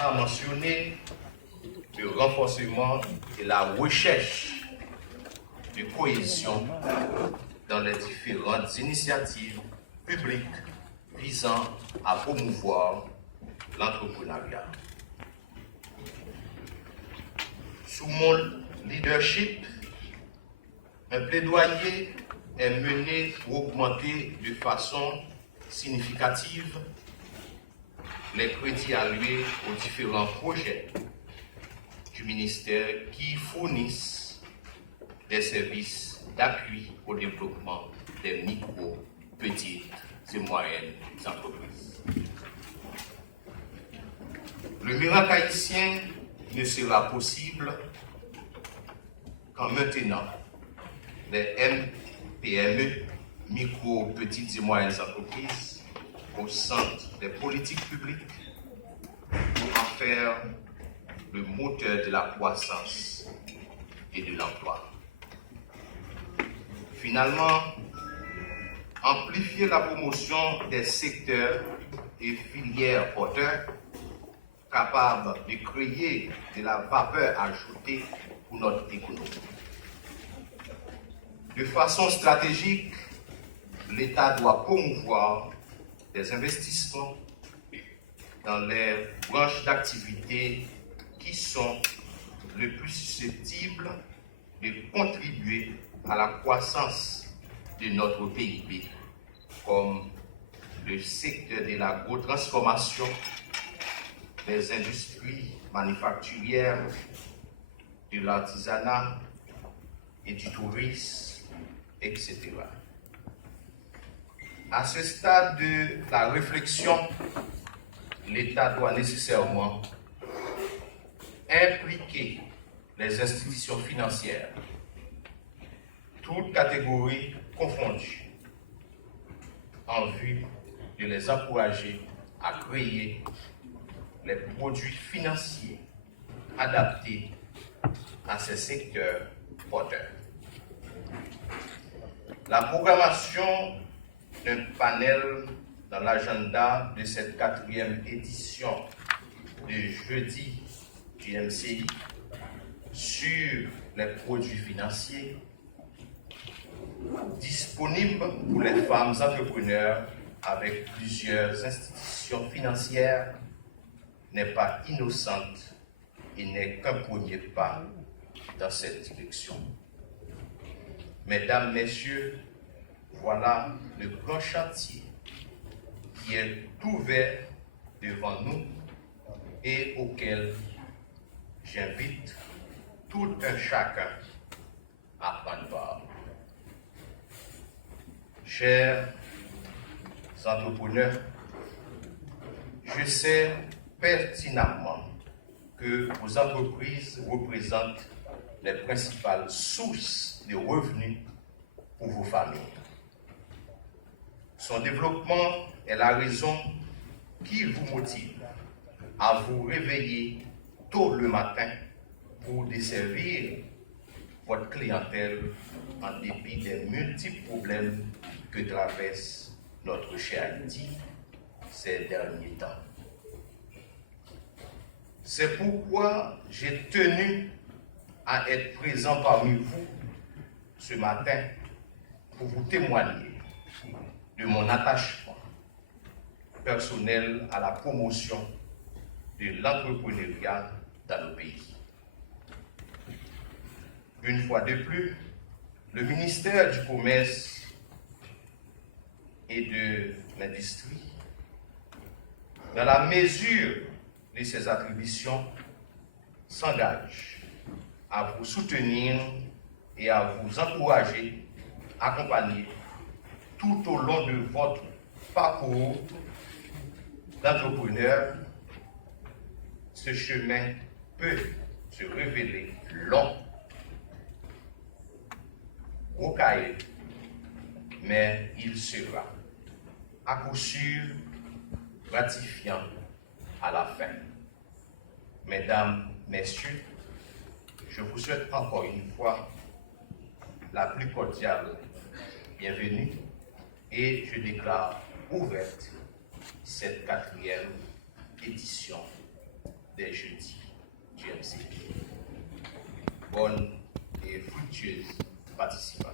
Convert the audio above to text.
à mentionner le renforcement et la recherche de cohésion dans les différentes initiatives publiques visant à promouvoir l'entrepreneuriat. Sous mon leadership, un plaidoyer est mené pour augmenter de façon significative les crédits alloués aux différents projets du ministère qui fournissent des services d'appui au développement des micro, petites et moyennes entreprises. Le miracle haïtien ne sera possible qu'en maintenant les MPME, micro, petites et moyennes entreprises, au centre des politiques publiques pour en faire le moteur de la croissance et de l'emploi. Finalement, amplifier la promotion des secteurs et filières porteurs capables de créer de la valeur ajoutée pour notre économie. De façon stratégique, l'État doit promouvoir des investissements dans les branches d'activité qui sont les plus susceptibles de contribuer à la croissance de notre PIB, comme le secteur de l'agrotransformation, des industries manufacturières, de l'artisanat et du tourisme, etc. À ce stade de la réflexion, l'État doit nécessairement impliquer les institutions financières, toutes catégories confondues, en vue de les encourager à créer les produits financiers adaptés à ces secteurs porteurs. La programmation d'un panel dans l'agenda de cette 4e édition de jeudi du MCI sur les produits financiers disponible pour les femmes entrepreneurs avec plusieurs institutions financières n'est pas innocente et n'est qu'un premier pas dans cette direction. Mesdames, Messieurs, voilà le grand chantier qui est ouvert devant nous et auquel j'invite tout un chacun à prendre part. Chers entrepreneurs, je sais pertinemment que vos entreprises représentent les principales sources de revenus pour vos familles. Son développement est la raison qui vous motive à vous réveiller tôt le matin pour desservir votre clientèle en dépit des multiples problèmes que traverse notre cher Haïti ces derniers temps. C'est pourquoi j'ai tenu à être présent parmi vous ce matin pour vous témoigner de mon attachement personnel à la promotion de l'entrepreneuriat dans nos pays. Une fois de plus, le ministère du Commerce et de l'Industrie, dans la mesure de ses attributions, s'engage à vous soutenir et à vous encourager, accompagner tout au long de votre parcours d'entrepreneur. Ce chemin peut se révéler long, rocailleux, mais il sera à coup sûr gratifiant à la fin. Mesdames, Messieurs, je vous souhaite encore une fois la plus cordiale bienvenue et je déclare ouverte cette 4e édition des jeudis GMC. Bonne et fructueuse participation.